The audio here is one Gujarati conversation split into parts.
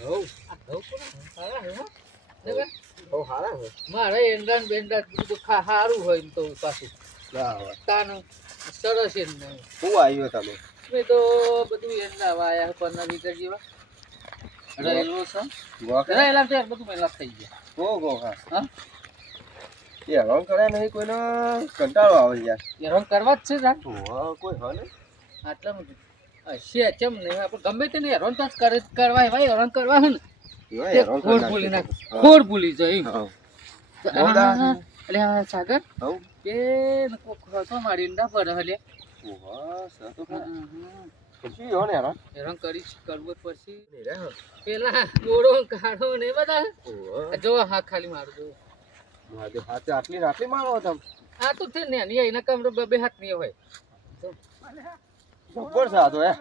હો આ ઘઉં કોના સારા હે હો હો હારા હે મારે એંડા બેંડા બધું સારું હોય એમ તો પાછું બરાબર તાનું સરસ એમ નહીં હું આવ્યો તમે મેં તો બધું એંડા વાયા 15 વીઘા જેવા રહેલો છે રહેલા તો બધું મેલા થઈ ગયા ગો હા હા એ હરામ કરે નહીં કોઈનો કંટાળો આવે યાર હેરાન કરવા જ છે જાન કોઈ હા ને આટલા બધું હશે ચમ નહીં આપણે ગમે તે ને હેરાન તો કરવા ભાઈ હેરાન કરવા હે ને ખોર ભૂલી નાખ ખોર ભૂલી જાય એટલે આ સાગર કે નકો ખોસો મારી ઈંડા પર હલે પછી હો ને યાર હેરાન કરીશ કરવું જ પડશે પેલા ગોળો કાઢો ને બધા જો હા ખાલી મારું જો મારે હાથે આટલી મારો તમે આ તો છે ને નહીં એના કમરો બે હાથ નહીં હોય જબ્બર છે આ તો હે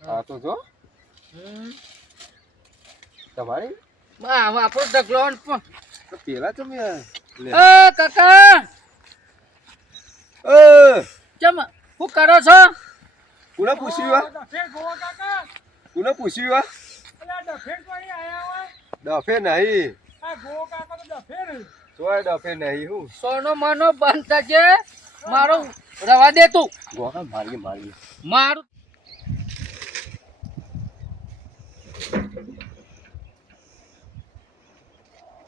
હા તો જો તમારી આપણો ઢગલો પણ તો પેલા તમે કાકા ચમ શું કરો છો કોને પૂછ્યું કોને પૂછ્યું ડફે નહીં સોય ડફે નહીં હું સોનો માનો બંધ થશે મારો રવા દે તું ગોળા મારી મારું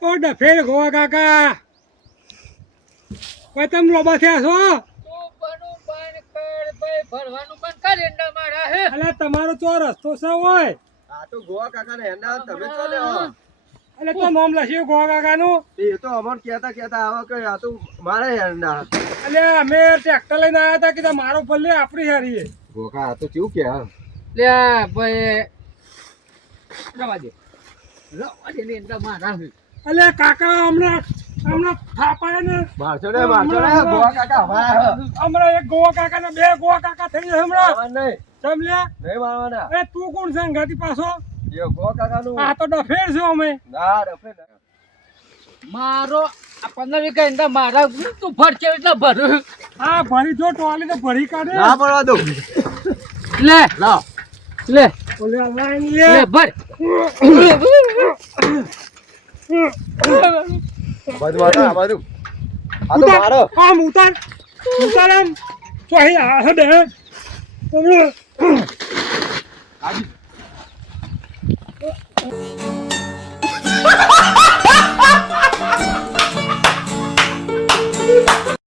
ઓ ડફેર ગોવા કાકા ભાઈ તમે લોબા થયા છો ભરવાનું બંધ કર એંડા મારા હે અલા તમારો ચો રસ્તો છે હોય આ તો ગોવા કાકા ને હેંડા તમે તો લે એટલે તો નામ લખ્યું ગોવા કાકા નું એ તો અમર કેતા આવા કે આ તો મારે હેંડા એટલે અમે ટ્રેક્ટર લઈને આવ્યા હતા કે મારો પલ્લે આપણી હારી ગોકા આ તો કેવું કે લે ભાઈ રવા દે ને એંડા મારા હે એટલે કાકા હમણાં થાપાય ને મારશો ને ગોવા કાકા હવા હમણાં એક ગોવા કાકા ને બે ગોવા કાકા થઈ ગયા હમણાં નહીં સમજ્યા નહીં મારવાના એ તું કોણ છે અંગાતી પાછો એ ગોવા કાકા નું આ તો ડફેર છે અમે ના ડફે મારો આ 15 વીઘા એંડા મારા તું ભરશે એટલે ભર હા ભરી જો ટોલી તો ભરી કાઢે ના પડવા દો લે લાવ લે ઓલે લાઈન લે લે ભર બધું આ બધું આ તો મારો આમ ઉતાર આમ ચોહી આ હડે આજી